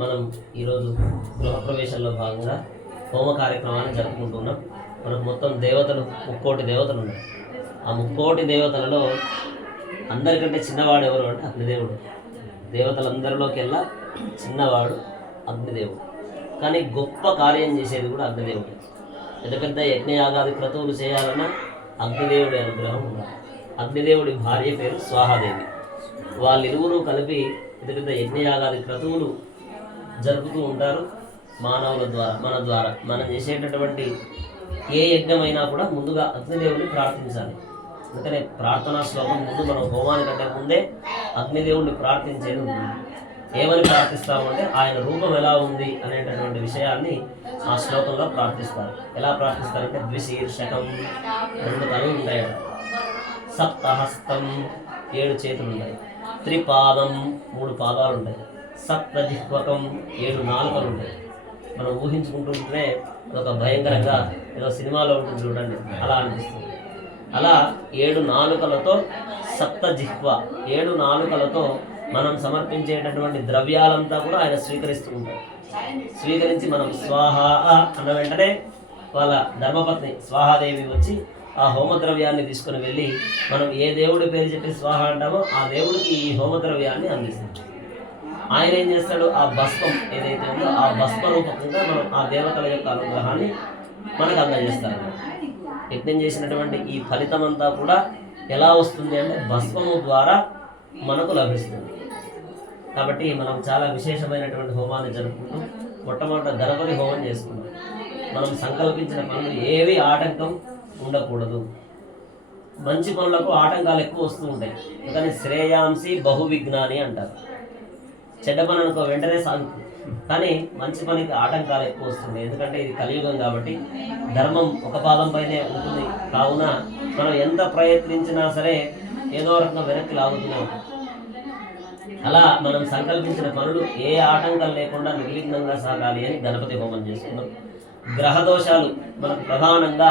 మనం ఈరోజు గృహప్రవేశంలో భాగంగా హోమ కార్యక్రమాన్ని జరుపుకుంటున్నాం. మనకు మొత్తం దేవతలు ముక్కోటి దేవతలు ఉన్నాయి ఆ ముక్కోటి దేవతలలో అందరికంటే చిన్నవాడు ఎవరు అంటే అగ్నిదేవుడు. దేవతలందరిలోకెల్లా చిన్నవాడు అగ్నిదేవుడు. కానీ గొప్ప కార్యం చేసేది కూడా అగ్నిదేవుడు. పెద్ద పెద్ద యజ్ఞయాగాది క్రతువులు చేయాలన్నా అగ్నిదేవుడి అనుగ్రహం ఉండాలి. అగ్నిదేవుడి భార్య పేరు స్వాహాదేవి. వాళ్ళిరువురు కలిపి పెద్ద పెద్ద యజ్ఞయాగాది క్రతువులు జరుపుతూ ఉంటారు మానవుల ద్వారా మన ద్వారా. మనం చేసేటటువంటి ఏ యజ్ఞమైనా కూడా ముందుగా అగ్నిదేవుని ప్రార్థించాలి. అందుకనే ప్రార్థనా శ్లోకం ముందు మనం హోమానికంటే ముందే అగ్నిదేవుణ్ణి ప్రార్థించేది ఉంటుంది ఏమని ప్రార్థిస్తామంటే ఆయన రూపం ఎలా ఉంది అనేటటువంటి విషయాన్ని ఆ శ్లోకంలో ప్రార్థిస్తారు. ఎలా ప్రార్థిస్తారంటే ద్విశీర్షకం రెండు కళ్ళు ఉంటాయట. సప్తహస్తం ఏడు చేతులు ఉన్నాయి త్రిపాదం మూడు పాదాలు ఉంటాయి. సప్తజిహ్వకం ఏడు నాలుకలు ఉంటాయి. మనం ఊహించుకుంటుంటే ఒక భయంకరంగా ఏదో సినిమాలో ఉంటుంది చూడండి. అలా అనిపిస్తుంది. అలా ఏడు నాలుకలతో సప్తజిహ్వ ఏడు నాలుకలతో మనం సమర్పించేటటువంటి ద్రవ్యాలంతా కూడా ఆయన స్వీకరిస్తూ ఉంటారు. స్వీకరించి మనం స్వాహ అన్న వెంటనే వాళ్ళ ధర్మపత్ని స్వాహాదేవి వచ్చి ఆ హోమద్రవ్యాన్ని తీసుకుని వెళ్ళి మనం ఏ దేవుడి పేరు చెప్పి స్వాహ అంటామో ఆ దేవుడికి ఈ హోమద్రవ్యాన్ని అందిస్తుంది ఆయన ఏం చేస్తాడు? ఆ భస్మం ఏదైతే ఉందో ఆ భస్మ రూపకంగా మనం ఆ దేవతల యొక్క అనుగ్రహాన్ని మనకు అందజేస్తారు యజ్ఞం చేసినటువంటి ఈ ఫలితం అంతా కూడా ఎలా వస్తుంది అంటే భస్మము ద్వారా మనకు లభిస్తుంది. కాబట్టి మనం చాలా విశేషమైనటువంటి హోమాన్ని జరుపుకుంటూ మొట్టమొదట గణపతి హోమం చేసుకున్నాం మనం సంకల్పించిన పనులు ఏవి ఆటంకం ఉండకూడదు. మంచి పనులకు ఆటంకాలు ఎక్కువ వస్తూ ఉంటాయి. అందుకని శ్రేయాంసి బహు విజ్ఞాని అంటారు. చెడ్డ పని అనుకో వెంటనే సాగు. కానీ మంచి పనికి ఆటంకాలు ఎక్కువ వస్తుంది ఎందుకంటే ఇది కలియుగం కాబట్టి ధర్మం ఒక పాదం పైనే ఉంటుంది. కావున మనం ఎంత ప్రయత్నించినా సరే ఏదో రకంగా వెనక్కి లాగుతున్నాం అలా మనం సంకల్పించిన పనులు ఏ ఆటంకం లేకుండా నిర్విఘ్నంగా సాగాలి అని గణపతి హోమం చేసుకున్నాం. గ్రహ దోషాలు మనకు ప్రధానంగా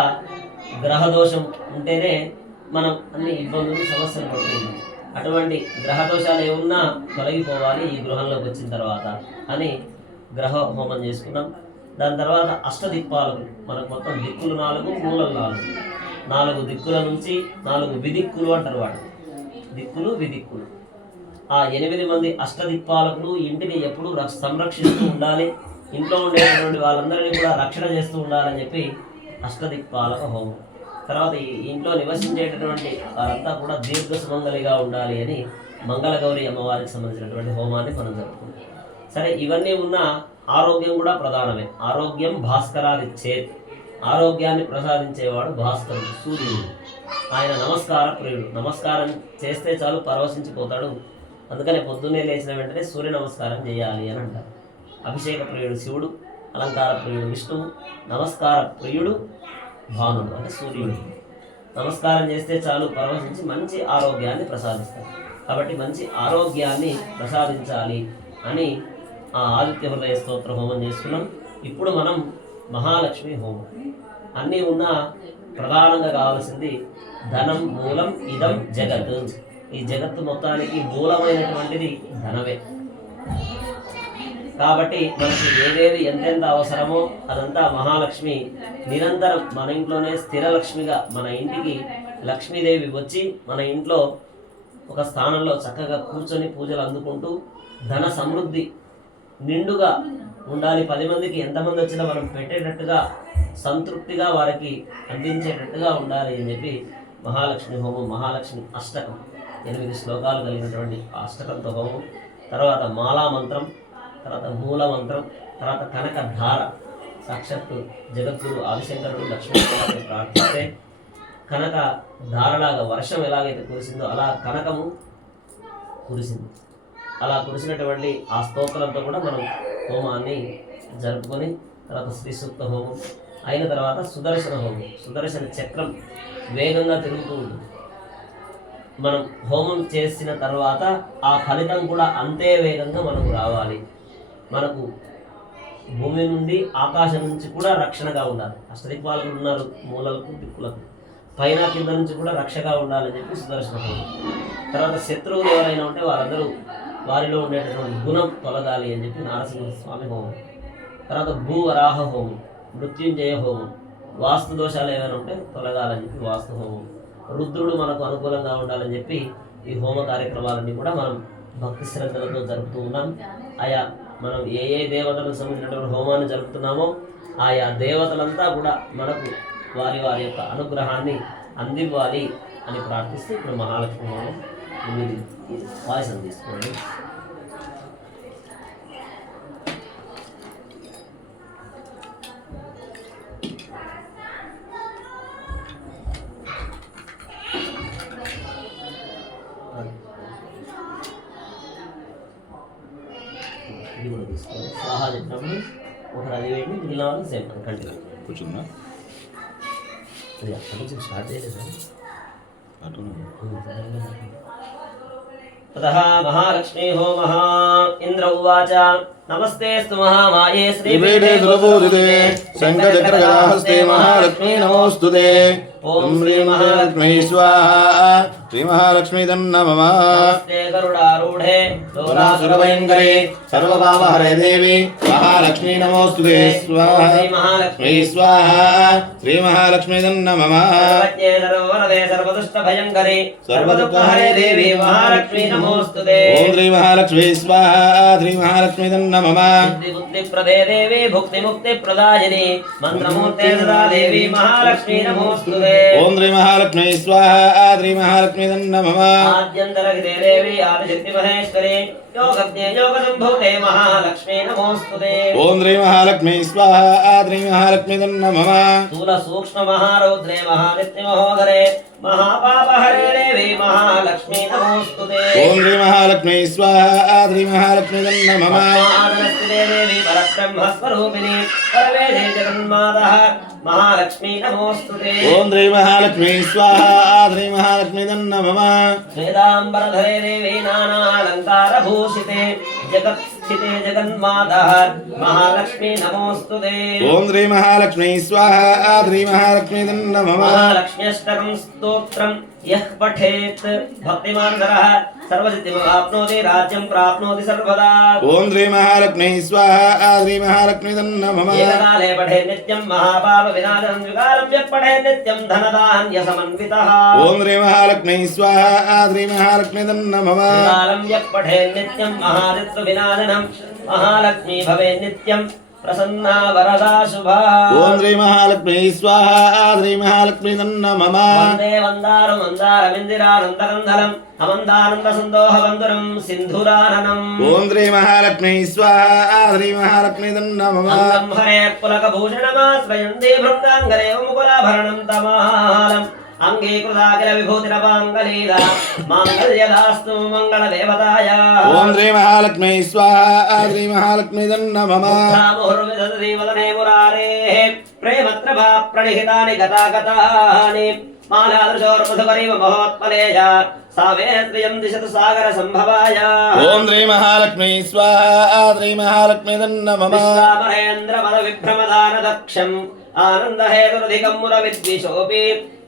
గ్రహదోషం ఉంటేనే మనం అన్ని ఇబ్బందులు సమస్యలు పడుతుంది అటువంటి గ్రహదోషాలు ఏమున్నా తొలగిపోవాలి ఈ గృహంలోకి వచ్చిన తర్వాత అని గ్రహ హోమం చేసుకున్నాం. దాని తర్వాత అష్టదిక్పాలకు మనకు మొత్తం దిక్కులు నాలుగు మూలలు నాలుగు. నాలుగు దిక్కుల నుంచి నాలుగు విదిక్కులు అంటారు వాడు దిక్కులు విదిక్కులు. ఆ ఎనిమిది మంది అష్టదిక్పాలకులు ఇంటిని ఎప్పుడూ రక్ష- సంరక్షిస్తూ ఉండాలి. ఇంట్లో ఉండేటువంటి వాళ్ళందరినీ కూడా రక్షణ చేస్తూ ఉండాలని చెప్పి అష్టదిక్పాలక హోమం తర్వాత ఈ ఇంట్లో నివసించేటటువంటి వారంతా కూడా దీర్ఘ సుమంగలిగా ఉండాలి అని మంగళగౌరి అమ్మవారికి సంబంధించినటువంటి హోమాన్ని మనం జరుపుకుంటాం. సరే ఇవన్నీ ఉన్న ఆరోగ్యం కూడా ప్రధానమే. ఆరోగ్యం భాస్కరాది చేత్. ఆరోగ్యాన్ని ప్రసాదించేవాడు భాస్కరుడు సూర్యుడు. ఆయన నమస్కార ప్రియుడు. నమస్కారం చేస్తే చాలు పరవశించిపోతాడు. అందుకనే పొద్దున్నే లేచిన వెంటనే సూర్య నమస్కారం చేయాలి అని అంటారు. అభిషేక ప్రియుడు శివుడు అలంకార ప్రియుడు విష్ణువు నమస్కార ప్రియుడు భానుడు అంటే సూర్యుడు. నమస్కారం చేస్తే చాలు పరవశించి మంచి ఆరోగ్యాన్ని ప్రసాదిస్తారు. కాబట్టి మంచి ఆరోగ్యాన్ని ప్రసాదించాలి అని ఆ ఆదిత్య హృదయ స్తోత్ర హోమం చేసుకున్నాం. ఇప్పుడు మనం మహాలక్ష్మి హోమం. అన్నీ ఉన్న ప్రధానంగా కావాల్సింది ధనం మూలం ఇదం జగత్. ఈ జగత్తు మొత్తానికి మూలమైనటువంటిది ధనమే. కాబట్టి మనకి ఏదేది ఎంతెంత అవసరమో అదంతా మహాలక్ష్మి నిరంతరం మన ఇంట్లోనే స్థిర లక్ష్మిగా మన ఇంటికి లక్ష్మీదేవి వచ్చి మన ఇంట్లో ఒక స్థానంలో చక్కగా కూర్చొని పూజలు అందుకుంటూ ధన సమృద్ధి నిండుగా ఉండాలి. పది మందికి ఎంతమంది వచ్చినా మనం పెట్టేటట్టుగా సంతృప్తిగా వారికి అందించేటట్టుగా ఉండాలి అని చెప్పి మహాలక్ష్మి హోమం మహాలక్ష్మి అష్టకం. ఎనిమిది శ్లోకాలు కలిగినటువంటి అష్టకంతో హోమం తర్వాత మాలా మంత్రం తర్వాత మూలమంత్రం తర్వాత కనక ధార సాక్షాత్తు జగద్గురు ఆదిశంకరుడు లక్ష్మీదేవి ప్రార్థిస్తే కనక ధారలాగా వర్షం ఎలాగైతే కురిసిందో అలా కనకము కురిసింది. అలా కురిసినటువంటి ఆ స్తోత్రంతో కూడా మనం హోమాన్ని జరుపుకొని తర్వాత శ్రీ సూక్త హోమం అయిన తర్వాత సుదర్శన హోమం సుదర్శన చక్రం వేగంగా తిరుగుతూ ఉంటుంది. మనం హోమం చేసిన తర్వాత ఆ ఫలితం కూడా అంతే వేగంగా మనకు రావాలి. మనకు భూమి నుండి ఆకాశం నుంచి కూడా రక్షణగా ఉండాలి. అష్టదిక్పాలకులు ఉన్నారు మూలలకు దిక్కులకు. పైన కింద నుంచి కూడా రక్షగా ఉండాలని చెప్పి సుదర్శన తర్వాత శత్రువులు ఎవరైనా ఉంటే వారందరూ వారిలో ఉండేటటువంటి గుణం తొలగాలి అని చెప్పి నారసింహ స్వామి హోమం. తర్వాత భూవరాహ హోమం మృత్యుంజయ హోమం వాస్తు దోషాలు ఏమైనా ఉంటే తొలగాలని చెప్పి వాస్తు హోమం. రుద్రుడు మనకు అనుకూలంగా ఉండాలని చెప్పి ఈ హోమ కార్యక్రమాలన్నీ కూడా మనం భక్తి శ్రద్ధలతో జరుపుతూ ఉన్నాం. ఆయా మనం ఏ ఏ దేవతలకు సంబంధించినటువంటి హోమాన్ని జరుపుతున్నామో ఆయా దేవతలంతా కూడా మనకు వారి వారి యొక్క అనుగ్రహాన్ని అందివ్వాలి అని ప్రార్థిస్తూ ఇప్పుడు మహాలక్ష్మి హోమం మీరు తీసుకోండి. మిగిలిన వాళ్ళు సేమ్ కంటిన్యూ కూర్చున్నా ఇది అక్కడి నుంచి స్టార్ట్ చేయలేదు ततः महालक्ष्मी होमः इन्द्र उवाच नमस्तेऽस्तु महामाये श्रीपीठे सुरपूजिते शङ्खचक्रगदाहस्ते महालक्ष्मी नमोऽस्तु ते ॐ श्रीमहालक्ष्मी स्वाहा श्रीमहालक्ष्मी तन्न मम नमस्ते गरुडारूढे सुरभयङ्करे सर्वपापहरे देवी महालक्ष्मी नमोऽस्तु ते स्वाहा श्रीमहालक्ष्मी श्री स्वाहा श्रीमहालक्ष्मी तन्न मम सर्वज्ञे सर्ववरदे सर्वदुष्टभयङ्करे सर्वदुःखहरे देवी महालक्ष्मी नमोऽस्तु ते ॐ श्रीमहालक्ष्मी स्वाहा श्रीमहालक्ष्मी మమ బుద్ధిప్రదే దేవి భుక్తి ముక్తి ప్రదాయిని మంత్రమూర్తే సదా దేవి మహాలక్ష్మి నమోస్తుతే ఓం శ్రీ మహాలక్ష్మి స్వాహ ఆ శ్రీ మహాలక్ష్మి నమ ఆద్యంతరగదే దేవి ఆదిశక్తి మహేశ్వరి ఓం శ్రీ మహాలక్ష్మి స్వాహ ఆ శ్రీ మహాలక్ష్మి నమ స్థూల సూక్ష్మ మహారౌద్రే స్వాహ ఆ మహాలక్ష్మి महालक्ष्मी महालक्ष्मी स्वाहा ह्रीं महालक्ष्मी नमः वेदाम्बरधरे देवी नानालङ्कारभूषिते जगत्स्थिते जगन्मातः महालक्ष्मी नमोऽस्तु ते ॐ ह्रीं महालक्ष्मी स्वाहा ह्रीं महालक्ष्मी नमः महालक्ष्म्यष्टकं स्तोत्रम् यः पठेत् भक्तिमान् नरः सर्वसिद्धिमवाप्नोति राज्यं प्राप्नोति सर्वदा। ॐ श्रीमहालक्ष्मी स्वाहा श्रीमहालक्ष्मी तन्न मम एककाले पठे नित्यं महापापविनाशनं द्विकालं यः पठे नित्यं धनदान्यसमन्वितः ॐ श्रीमहालक्ष्मी स्वाहा श्रीमहालक्ष्मी तन्न कालं यः पठे नित्यं महारित्वविनाशनं महालक्ष्मी भवे नित्यं ప్రసన్నా వరదా శుభా. ఓం శ్రీ మహాలక్ష్మి స్వాహ శ్రీ మహాలక్ష్మి నన్న మమ. వందే వందారం వందారమిందిరానందరంధలం అమందానంద సందోహ వందనం సింధురాననం. ఓం శ్రీ తమాలం. అంగీకృతాఖిల విభూతిరవాంగలీల మాంగళ్యదాస్తు మంగళ దేవతాయ ఓం శ్రీ మహాలక్ష్మీ స్వాహ శ్రీ మహాలక్ష్మీ దన్నమమాహుర్విదీ వదనే మురారే ప్రేమత్రభా ప్రణిహితాని గతాగతాని. మాలాదృశోర్మధుపరివ మహోత్మలేయ సావేత్రియం దిశతు సాగర సంభవాయ. ఓం శ్రీ విద్విషోపి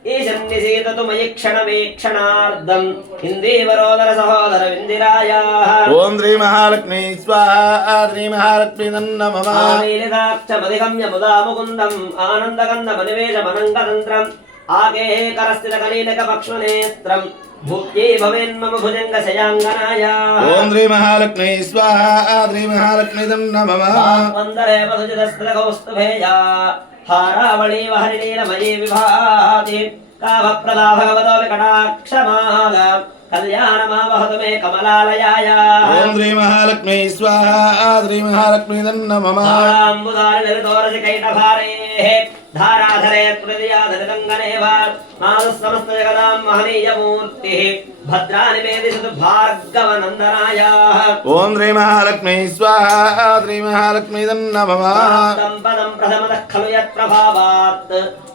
ఈశం నిశీతతు మయి క్షణమే క్షణార్థం ఇందీవరోదర సహోదర విందిరాయా ఓం శ్రీ మహాలక్ష్మి స్వాహా శ్రీ మహాలక్ష్మి నన్నమీలిదాక్షమధిగమ్య ముదా ముకుందం ఆనందగంధ మనివేశ మనంగతంత్రం ఆగేహే కరస్థిత కలీలక పక్షునేత్రం ఓం శ్రీ స్వాహా శ్రీ మహాలక్ష్మి నమ వందరే మధుజితస్త్రగౌస్తుభేయా वहरिणीलमयी विभाति कामप्रदा भगवतो विकटाक्षमाल कल्याणमावहतु मे कमलालयायाः ॐ श्रीमहालक्ष्मी स्वाहा श्रीमहालक्ष्मी तन्न मम ताराम्बुदारिनिरतोरसिकैटभारेः धाराधरे तृतीयाधरितङ्गनेव मानुसमस्तजगदां महनीयमूर्तिः भद्रानिवेदिषतु भार्गवनन्दनायाः ॐ श्रीमहालक्ष्मी स्वाहा श्रीमहालक्ष्मी तन्न मम तं पदं प्रथमतः खलु यत्प्रभावात्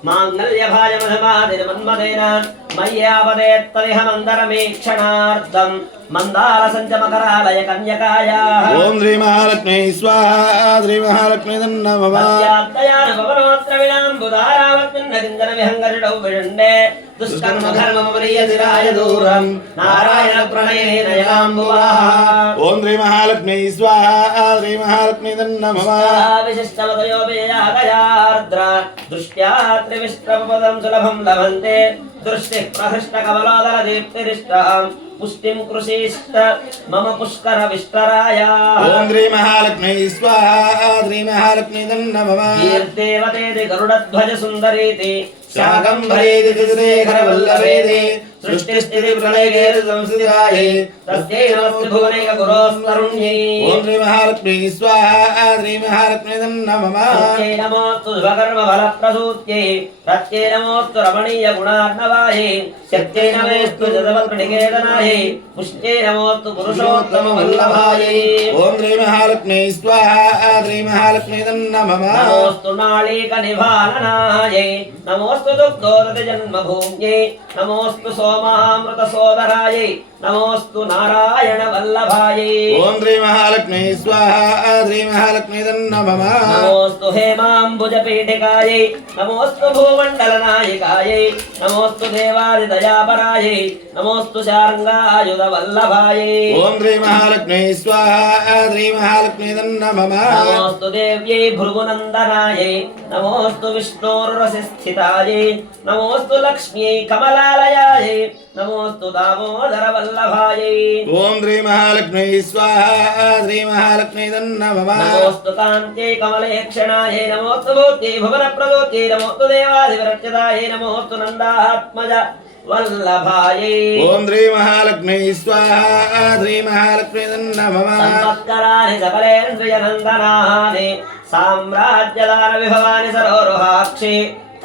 माङ्गल्यभाजमधमादिमन्मदेन मय्यापदेत्तदिह मन्दरमीक्षणार्थं మందాల సంచమకరాలయ కన్యకాయ ఓం శ్రీ మహాలక్ష్మి స్వాహా శ్రీ మహాలక్ష్మి దుష్కర్మ ధర్మమరియతిరాయ దూరం నారాయణ ప్రణయే నయాంబువాహ ఓం శ్రీ మహాలక్ష్మి స్వాహా శ్రీ మహాలక్ష్మి విశిష్టవతయోపేయాగయార్ద్ర దృష్ట్యా త్రివిష్ట్రపదం సులభం లభంతే. దృష్టి ప్రహృష్ట కమలాదర దీప్తిరిష్టాం పుష్టిం కృషిష్ట మమ పుష్కర విష్టరాయ ఓం శ్రీ మహాలక్ష్మీ స్వాహ శ్రీ మహాలక్ష్మీ నమ కీర్దేవతేతి గరుడధ్వజ సుందరీతి శాకంభరేది త్రిశేఖర వల్లభేది సృష్టిస్థితి ప్రళయగేరు సంస్థితాయే తస్యై నమస్తే భువనైక గురోస్తరుణ్యై ఓం శ్రీ మహాలక్ష్మీ స్వాహ శ్రీ మహాలక్ష్మీ నమ. ప్రత్యై నమోస్తు శుభకర్మ ఫల ప్రసూత్యై ప్రత్యై నమోస్తు రమణీయ గుణార్ణవాయై శక్త్యై నమేస్తు జగవత్ప్రణికేతనాయై పుష్ట్యై నమోస్తు పురుషోత్తమ వల్లభాయై ఓం శ్రీ మహాలక్ష్మీ స్వాహ శ్రీ మహాలక్ష్మీ నమ. నమోస్తు నాళీక నివారణాయై నమోస్తు దుగ్ధోదతి జన్మభూమ్యై నమోస్తు సోమామృత సోదరాయై నమోస్తు నారాయణ వల్లభాయై. ఓం శ్రీ మహాలక్ష్మీ స్వాహ శ్రీ మహాలక్ష్మీ నమ. నమోస్తు హేమాంబుజ పీఠికాయై నమోస్తు భూమండల నాయికాయై నమోస్తు దేవాది దయాపరాయై నమోస్తు శార్ంగాయుధ వల్లభాయై ఓం శ్రీ మహాలక్ష్మీ స్వాహ శ్రీ మహాలక్ష్మీ నమ. నమోస్తు దేవ్యై భృగునందనాయై. నమోస్తు విష్ణోర్వసి స్థితాయై నమోస్తు లక్ష్మ్యై కమలాలయాయై. నమోస్తు ఓం శ్రీ మహాలక్ష్మీ స్వాహ శ్రీ మహాలక్ష్మీ నమ నమోస్తు కాంత్యై కమలేక్షణాయై నమోస్తు భూత్యై భువన ప్రదోత్యై నమోస్తు దేవాదివరక్షదాయై నమోస్తు నందాత్మజ వల్లభాయై. ఓం శ్రీ మహాలక్ష్మీ స్వాహ శ్రీ మహాలక్ష్మీ నమ సంపత్కరాని సకలేంద్రియనందనాని సామ్రాజ్యదాన విభవాని సరోరుహాక్షి.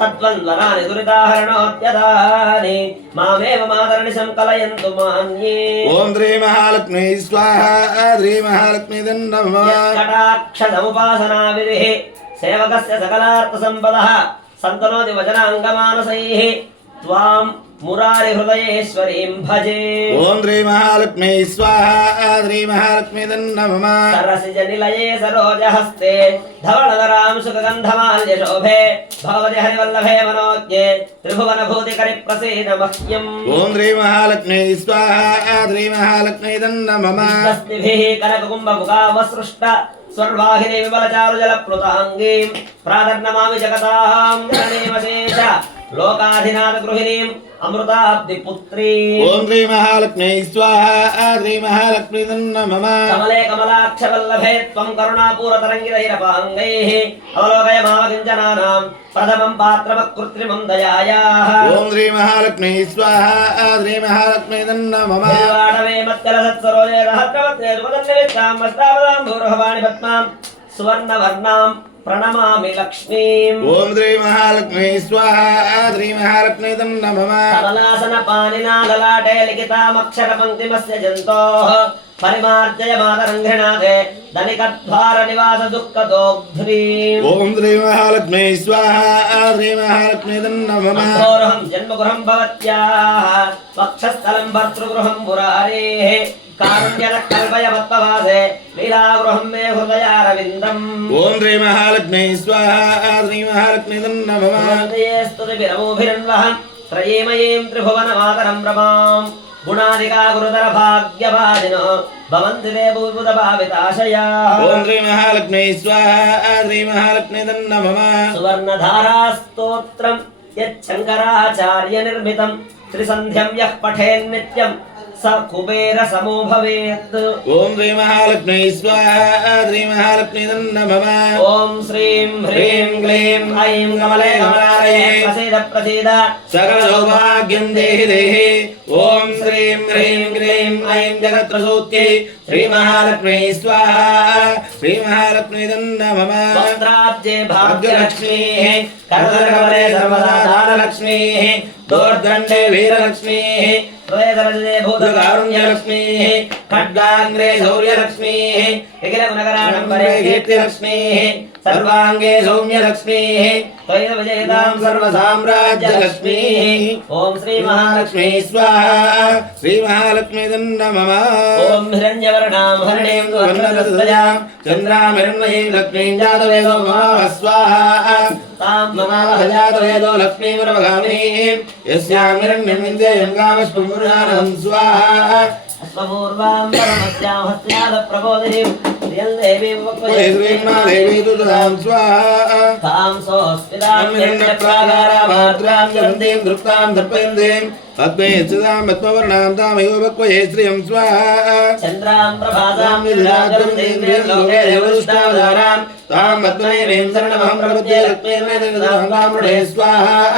తద్వంద్వనాని దురితాహరణోద్యదాని మామేవ మాతరణి సంకలయంతు మాన్యే. ఓం శ్రీ మహాలక్ష్మీ స్వాహ శ్రీ మహాలక్ష్మీ నమ కటాక్షముపాసనా విధి సేవకస్య సకలార్థ సంపద. సంతనోతి వచనాంగమానసైః. త్వాం మురారి హృదయేశ్వరీం భజే ఓం శ్రీ మహాలక్ష్మీ స్వాహ శ్రీ మహాలక్ష్మీ నమ సరసిజ నిలయే సరోజహస్తే ధవళధరాం సుఖగంధమాల్య శోభే భగవతి హరివల్లభే మనోజ్ఞే త్రిభువన భూతికరి ప్రసీద మహ్యం ఓం శ్రీ మహాలక్ష్మీ స్వాహ శ్రీ మహాలక్ష్మీ నమ విశ్వస్తిభిः కనకకుంభముఖావసృష్ట స్వర్వాహిని విమలచారు జలప్లుతాంగీం ప్రాదర్నమామి జగతాం జననేమశేష లోకాధినాథ గృహిణీం అమృతాబ్ది పుత్రీ ఓం శ్రీ మహాలక్ష్మీ స్వాహ శ్రీ మహాలక్ష్మీ నమ కమలే కమలాక్ష వల్లభే త్వం కరుణాపూరతరంగిరైరపాంగైః అవలోకయ మావకించనానాం ప్రథమం పాత్రమకృత్రిమం దయాయాః ఓం శ్రీ మహాలక్ష్మీ స్వాహ శ్రీ మహాలక్ష్మీ నమ దేవాడవే మత్తల సత్సరోజే రహస్రవత్రే సుమదన్నివిష్టాం వస్త్రావదాం భూర్భవాణి పద్మాం సువర్ణవర్ణాం ప్రణమామి లక్ష్మీం ఓం శ్రీ మహాలక్ష్మీ స్వాహ శ్రీ మహాలక్ష్మీ నమ కమలాసన పానినా లలాటే లిఖితామక్షర పంక్తిమస్య జంతోః పరిమార్జయ మాతరంఘ్రిణాదే ధనికద్వార నివాస దుఃఖదోగ్ధ్రీం ఓం శ్రీ మహాలక్ష్మీ స్వాహ శ్రీ మహాలక్ష్మీ నమ ఘోరహం జన్మగృహం భవత్యాः వక్షస్థలం భర్తృగృహం మురారేः కారుణ్యన కల్పయ మత్పవాసే లీలాగృహం మే హృదయారవిందం ఓం శ్రీ మహాలక్ష్మీ స్వాహ శ్రీ మహాలక్ష్మీ నమ స్తుతిభిరమోభిరన్వహం త్రయీమయీం త్రిభువన మాతరం రమాం గుణాదికా గురుతర భాగ్యవాదినో భవంతి తే భూభుత భావితాశయా ఓం శ్రీ మహాలక్ష్మీ స్వాహ శ్రీ మహాలక్ష్మీ నమ సువర్ణధారా స్తోత్రం యచ్చంకరాచార్య నిర్మితం త్రిసంధ్యం యః పఠేన్నిత్యం స కుబేర సమో భవేత్ ఓం శ్రీ మహాలక్ష్మీ స్వాహ శ్రీ మహాలక్ష్మీ నమ ఓం శ్రీం హ్రీం క్లీం ఐం కమలే కమలాలయే ప్రసీద ప్రసీద సకల సౌభాగ్యం దేహి దేహి ఓం శ్రీం హ్రీం క్లీం ఐం జగత్ప్రసూత్యై सर्वाङ्गे सौम्यलक्ष्मीः त्वयि लक्ष्मी ओम श्री महालक्ष्मी स्वाहा। श्रीमहालक्ष्मीदण्डमम। ॐ हिरण्यवर्णां हरणीं वर्णरस्तयां चन्द्रां हिरण्मयीं लक्ष्मीं जातवेदो मम स्वाहा। तां ममावहजातवेदो स्वाहा। పద్మేచ్చుతామత్మవర్ణాం తామయో భక్వయే శ్రియం స్వాహం. ప్రభాసాం తాం పద్మనైరేం శరణమహం ప్రపద్యే లక్ష్మీర్మే స్వాహ.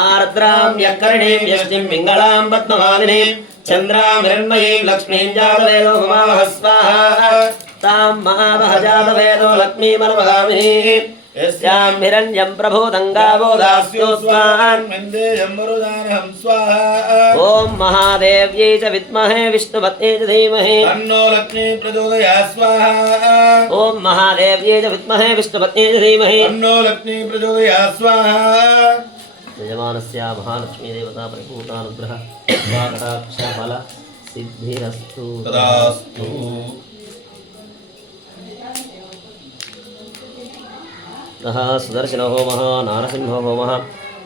आर्द्रां यकर्णीं यष्टिं पिङ्गलां पद्ममालिनीं चन्द्रामिर्मयीं लक्ष्मीं जातवेदो भवावः स्वाहा तां महावः जातवेदो लक्ष्मीमनुपगामिनीं यस्यां हिरण्यं प्रभूतङ्गावो दास्यो स्वान् मरुदानहं स्वाहा ॐ महादेव्यै च विद्महे विष्णुपत्न्यै च धीमहि। तन्नो लक्ष्मी प्रचोदयात् स्वाहा ॐ महादेव्यै च विद्महे विष्णुपत्न्यै च धीमहि। तन्नो लक्ष्मी प्रचोदयात् स्वाहा यजमानस्य महालक्ष्मीदेवता परिपूर्णानुग्रह कटाक्षफल सिद्धिरस्तु। तदास्तु। सः सुदर्शनहोमः नारसिंहहोमः नारसिंहो होमः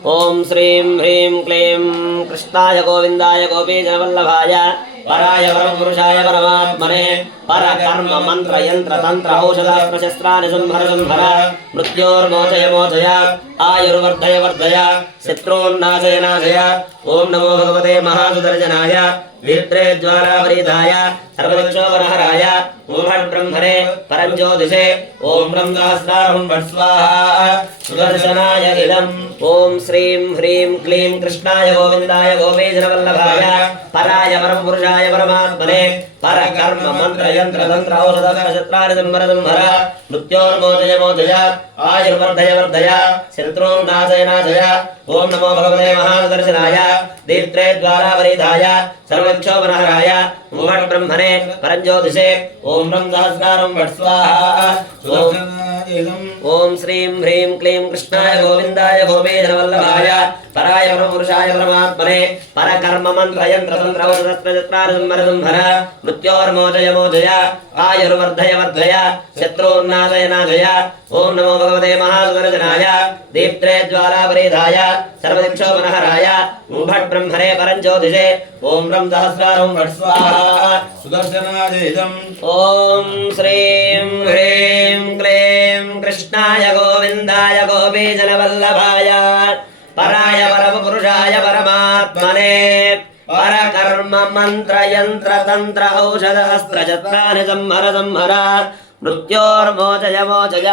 ॐ श्रीं ह्रीं क्लीं कृष्णाय गोविन्दाय गोपीजनवल्लभाय पराय परम परमात्मने पर कर्म मंत्र यंत्र औषध शस्त्राणि संभर संभर मृत्योर्मोचय मोचय, आयुर्वर्धय वर्धय, शत्रोन्नाशय नाशय। ओम नमो भगवते महासुदर्शनाय वीत्रे ज्वालापरीधाय सर्वदक्षोपरहराय मूहन् ब्रह्मणे परं ఓం బ్రహ్మాస్నాహుణ్వట్స్వాహ సుదర్శనాయ ఇదం ఓం శ్రీం హ్రీం క్లీం కృష్ణాయ గోవిందాయ గోపేజనవల్లభాయ. పరాయ పరమపురుషాయ పరమాత్మనే. పరకర్మ మంత్రయంత్రతంత్ర ఔషధశత్రాని సంవరదంభర మృత్యోర్మోదయ మోదయ. ఆయుర్వర్ధయ వర్ధయ. శత్రూం నాశయ నాశయ. ఓం నమో భగవతే మహాదర్శనాయ. దీప్త్రే ద్వారావరీధాయ. సర్వక్షోభనహరాయ మూవట్ బ్రహ్మణే పరంజ్యోతిషే ఓం బ్రహ్మ సహస్రారం వట్ స్వాహ ఓం శ్రీం హ్రీం క్లీం కృష్ణాయ గోవిందాయ గోపేధవల్లభాయ పరాయ పరమపురుషాయ పరమాత్మనే పరకర్మ మంత్రయంత్రతంత్రవరత్నచత్రారుంహర మృత్యోర్మోచయ మోచయ ఆయుర్వర్ధయ వర్ధయ శత్రూర్నాశయ నాశయ ఓం నమో భగవతే మహాసుదర్శనాయ దీప్త్రే జ్వాలాపరిధాయ సర్వదిక్షోపనహరాయ भगवते महासुदर्शनाय दीप्त्रे ज्वालापरीधाय सर्वदिक्षोपनहराय भट् ब्रह्मणे परञ्ज्योतिषे ॐ ब्रह्म सहस्रारं भट् स्वाहा सुदर्शनाय इदम् ॐ श्रीं ह्रीं क्लीं कृष्णाय गोविन्दाय गोपीजनवल्लभाय पराय परमपुरुषाय परमात्मने परकर्म मन्त्र यन्त्र तन्त्र औषध अस्त्रचत्राणि संहर संहर मृत्योर्मोचय मोचय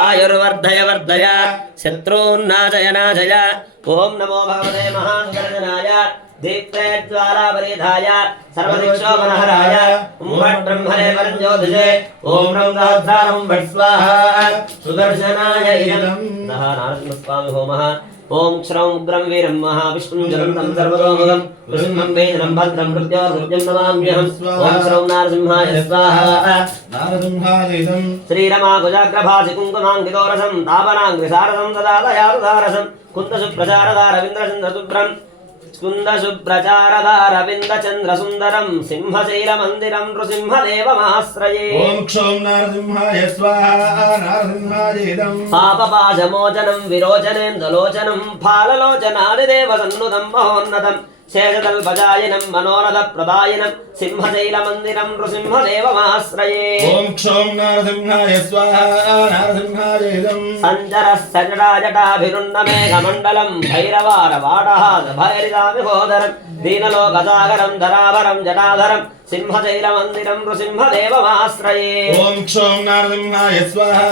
आयुर्वर्धय वर्धय शत्रून्नाशय नाशय ॐ नमो भगवते महासुदर्शनाय दीप्ते ज्वालापरिधाय। सर्वदिक्षोपनहराय। भट् ब्रह्मणे परञ्ज्योतिषे ॐ ब्रह्मसहस्रारं भट् स्वाहा सुदर्शनाय नारसिंहस्वामी होमः ఓం శ్రౌం ఉగ్రం వీరం మహావిష్ణుం జగంతం సర్వతోముఖం. నృసింహం వేదనం భద్రం మృత్యోర్మృత్యం నమామ్యహం ఓం శ్రౌం నారసింహాయ స్వాహ. నారసింహాయసం శ్రీరమాకుజాగ్రభాసి కుంకుమాంగితోరసం తాపనాంగ్రిసారసం దదాలయారుదారసం కుందసుప్రచారదారవింద్రచంద్రశుభ్రం చుత్స్కుందశుభ్రచారదారవిందచంద్రసుందరం సింహశైలమందిరం నృసింహదేవమాశ్రయే. ఓం క్షోం నరసింహాయ స్వాహ నరసింహాయేదం పాపపాశమోచనం విరోచనేందలోచనం ఫాలలోచనాదిదేవ సన్నుదం మహోన్నతం. శేషతల్పజాయనం మనోరథ ప్రదాయనం సింహశైల మందిరం నృసింహదేవమాశ్రయే ఓం క్షోం నారసింహాయ స్వాహా నారసింహాయేదం సంచర సజటాజటాభిరున్న మేఘమండలం భైరవార వాడహాద భైరిదామిహోదరం దీనలోకసాగరం ధరాభరం జటాధరం సింహశైల మందిరం నృసింహదేవమాశ్రయే ఓం క్షోం నారసింహాయ స్వాహా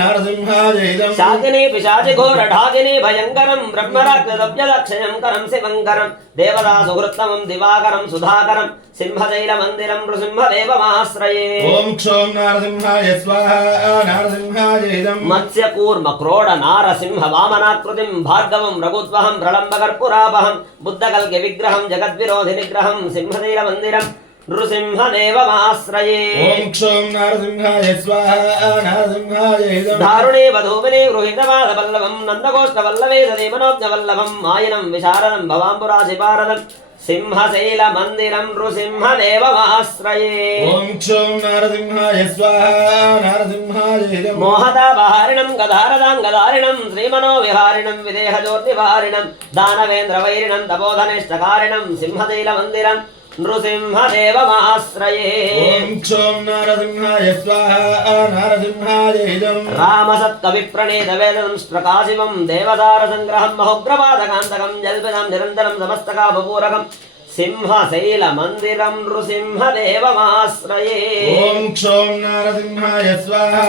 నారసింహాయేదం శాకిని పిశాచి ఘోర ఢాకిని భయంకరం బ్రహ్మరాక్షసభ్యలక్షయం కరం శివంకరం దేవదా సుహృత్తమం దివాకరం సుధాకరం సింహశైల మందిరం నృసింహదేవమాశ్రయే ఓం క్షోం నారసింహాయ స్వాహా నారసింహాయేదం మత్స్య కూర్మ క్రోడ నారసింహ వామనాకృతిం నృసింహదేవమాశ్రయే ఓం క్షోం నారసింహాయ స్వాహా దారుణే వధూమిని మాయనం విశారదం భవాంబురాశిపారదం సింహశైల మందిరం నృసింహదేవమాశ్రయే ఓం క్షోం నారసింహాయ స్వాహా నారసింహాయేదం మోహతాపహారిణం గదారదాంగదారిణం శ్రీమనో విహారిణం విదేహజోర్నివారిణం దానవేంద్ర వైరిణం తపోధనిష్టకారిణం సింహశైల మందిరం నృసింహదేవమాశ్రయే ఓం క్షోం నారసింహాయ స్వాహా నారసింహాయేదం రామసత్కవిప్రణీత వేదనం ప్రకాశివం దేవదార సంగ్రహం మహోగ్రపాదకాంతకం జల్పితం నిరంతరం సమస్తకాపూరకం సింహశైల మందిరం నృసింహదేవమాశ్రయే ఓం క్షోం నారసింహాయ స్వాహా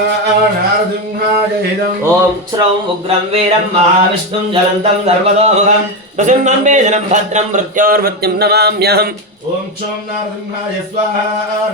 నారసింహాయేదం ఓం శ్రౌం ఉగ్రం వీరం మహావిష్ణుం జలంతం సర్వతోముఖం నృసింహం భద్రం మృత్యోర్మృత్యుం నమామ్యహం ఓం క్షోం నారసింహాయ స్వాహ